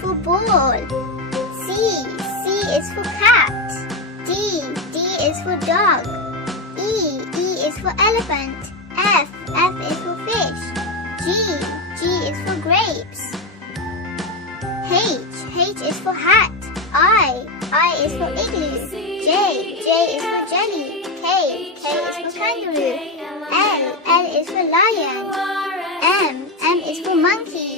for ball. C is for cat. D is for dog. E is for elephant. F is for fish. G is for grapes. H is for hat. I is for igloo. J is for jelly. K is for kangaroo. L is for lion. M is for monkey.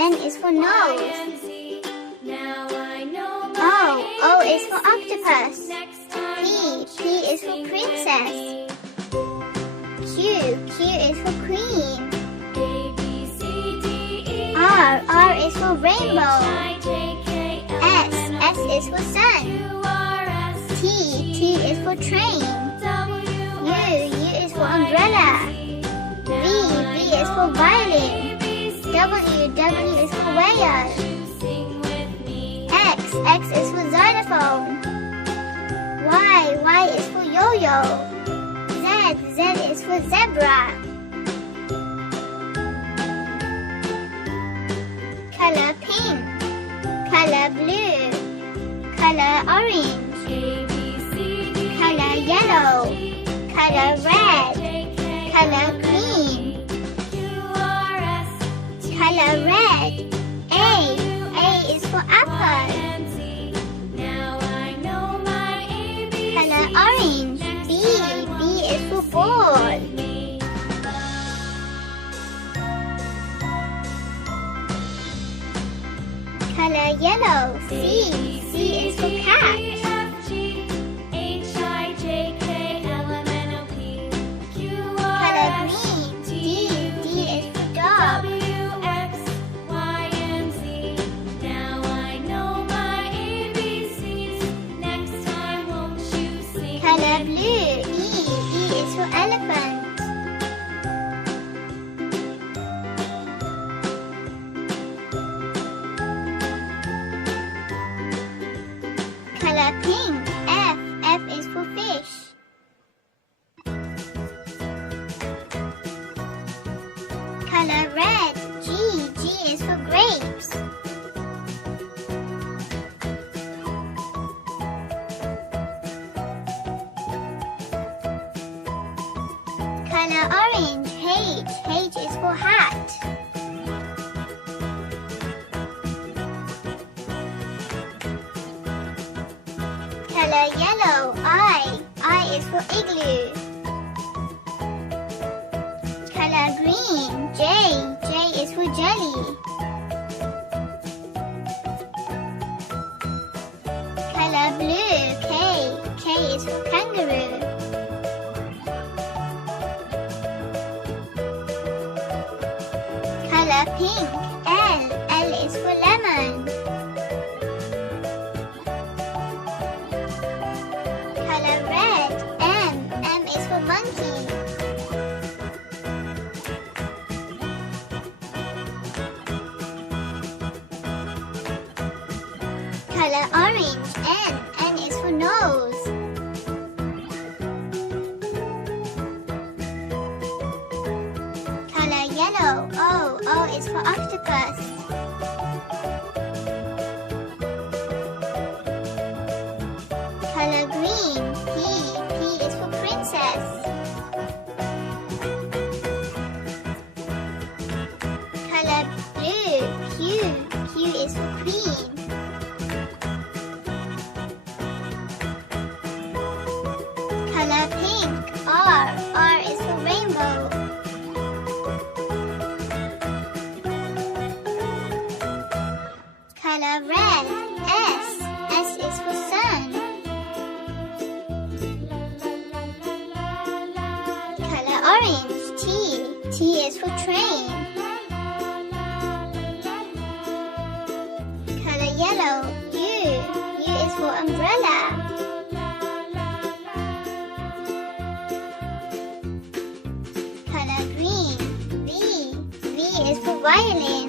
N is for nose. O is for octopus. P is for princess. Q is for queen. R is for rainbow. S is for sun. T is for train. U is for umbrella. V is for violin. W is for whale. X is for xylophone. Y is for yo-yo. Z is for zebra. Color pink. Color blue. Color orange. Color yellow. Color red. Color green. Color red. A is for apple. Color orange. B is for ball. Color yellow. C is for cat. Color green. D is for dog. Color blue. E is for elephant. Color pink. F is for fish. Color red. G is for grapes. Color orange. H is for hat. Color yellow. I is for igloo. Color green. J is for jelly. Color blue. K is for kangaroo. Color pink. L is for lemon. Color red. M is for monkey. Color orange. N is for nose. Color yellow. O is for octopus. Color green. P is for princess. Color blue. Q is for queen. Color pink. R is for rainbow. Color red. S is for sun. Color orange. T is for train. Color yellow. U is for umbrella. Color green. V is for violin.